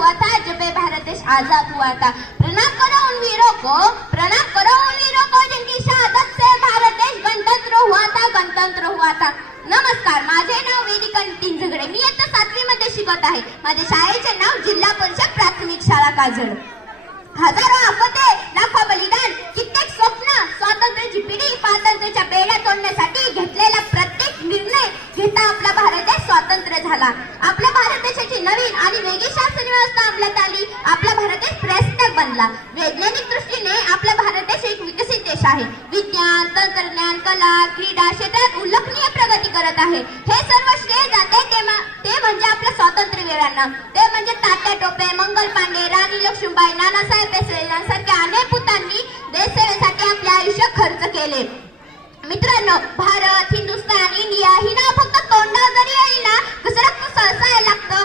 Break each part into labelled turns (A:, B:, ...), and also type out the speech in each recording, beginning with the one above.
A: हुआ था जब भारत देश आजाद हुआ था। प्रणाम करो उन वीरों को प्रणाम करो उन वीरों को जिनकी शहादत से भारत देश गणतंत्र हुआ था गणतंत्र हुआ था। नमस्कार माझे नाव वेदिका नितीन झगडे मी आता सातवी मध्ये शिकत आहे. माझ्या शाळेचे नाव जिल्हा परिषद प्राथमिक शाळा काजळ. हजारो आपते लाखो बलिदान कित्येक स्वप्न स्वातंत्र्याची पिढी स्वातंत्र्याच्या बेड्या तोडण्यासाठी घेतलेला प्रत्येक निर्णय घेता आपला भारत देश स्वातंत्र्य झाला. आपल्या भारत देशाची नवीन आणि वेगळी व्यवस्था अंमलात आली. आपला भारत बनला. वैज्ञानिक दृष्टीने आपला भारत देश एक विकसित देश आहे. विज्ञान तंत्रज्ञान कला क्रीडा क्षेत्रात उल्लेखनीय प्रगती करत आहे. हे सर्व श्रेय जाते ते म्हणजे आपल्या स्वातंत्र्य वीरांना ते म्हणजे तात्या टोपे मंगल पांडे राणी लक्ष्मीबाई नानासाहेब पेशवे यांसारख्या अनेक पुतांनी देशसेवेसाठी आपले आयुष्य खर्च केले. मित्रांनो भारत हिंदुस्थान इंडिया ही ना फक्त तोंडावर जरी आली ना कसं रक्त लागतं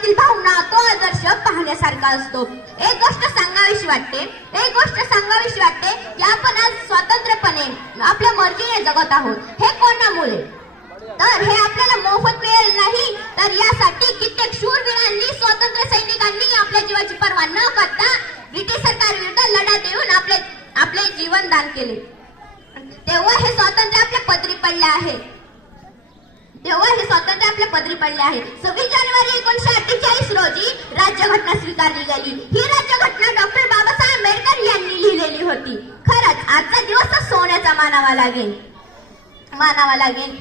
A: आपल्या भावना तो आदर्श पाहण्यासारखा असतो. एक गोष्ट सांगावीशी वाटते एक गोष्ट सांगावीशी वाटते की आपण आज स्वतंत्रपणे आपल्या मर्जीने जगत आहोत हे कोणामुळे? तर हे आपल्याला मोफत मिळेल नाही तर यासाठी कित्येक शूरवीरांनी स्वातंत्र्य सैनिकांनी आपल्या जीवाची पर्वा न करता ब्रिटिश सरकार विरुद्ध लढा देऊन आपले आपले जीवन दान केले. तेव्हा हे स्वातंत्र्य आपल्या पदरी पडले आहे. तेव्हा हे स्वातंत्र्य आपल्या पदरी पडले आहे. सव्वीस जानेवारी एकोणीशे अठ्ठेचाळीस रोजी राज्यघटना स्वीकारली गेली. ही राज्यघटना डॉक्टर बाबासाहेब आंबेडकर यांनी लिहिलेली होती. खरंच आजचा दिवस तर सोन्याचा मानावा लागेल. मानावा लागेल.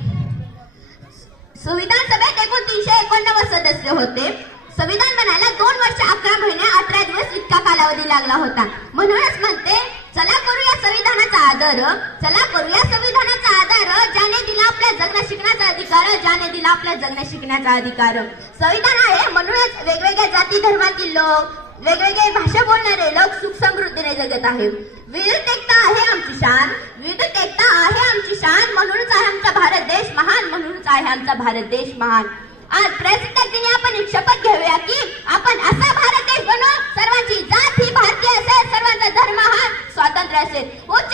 A: संविधान सभेत एकूण तीनशे एकोणनव्वद सदस्य होते. संविधान बनायला दोन वर्ष अकरा महिने अठरा दिवस इतका कालावधी लागला होता. म्हणूनच म्हणते चला करूया संविधानाचा आदर. चला करूया संविधानाचा आदर. ज्याने आपल्या जगण्या शिकण्याचा अधिकार ज्याने दिला आपल्या जगण्या शिकण्याचा अधिकार. संविधान आहे म्हणूनच वेगवेगळ्या जाती धर्मातील लोक वेगवेगळे भाषा बोलणारे लोक सुख समृद्धीने जगत आहे विविध एकता आहे आमची शान विविध एकता आहे आमची शान म्हणूनच आहे आमचा भारत देश महान म्हणूनच आहे आमचा भारत देश महान. आज प्रजासत्ताक दिनी आपण एक शपथ घेऊया की आपण असा भारत देश बनवू सर्वांची जात ही भारतीय असेल सर्वांचा धर्म हा स्वातंत्र्य असेल. उच्च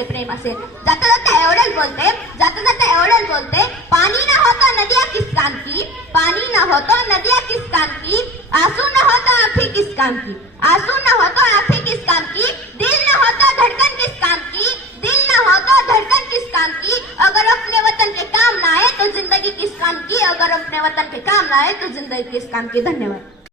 A: देशाविषयी प्रेम असेल जाता जाता एवढंच बोलते जाता जाता एवढंच बोलते पाणी न होता नदिया किस काम की, पानी न हो तो नदिया किस काम की, आँसू न हो तो आँखें किस काम की, आँसू न हो तो आँखें किस काम की, दिल न हो तो धड़कन किस काम की, दिल न हो तो धड़कन किस काम की, अगर अपने वतन के काम ना आए तो ज़िंदगी किस काम की, अगर अपने वतन के काम ना आए तो ज़िंदगी किस काम की। धन्यवाद।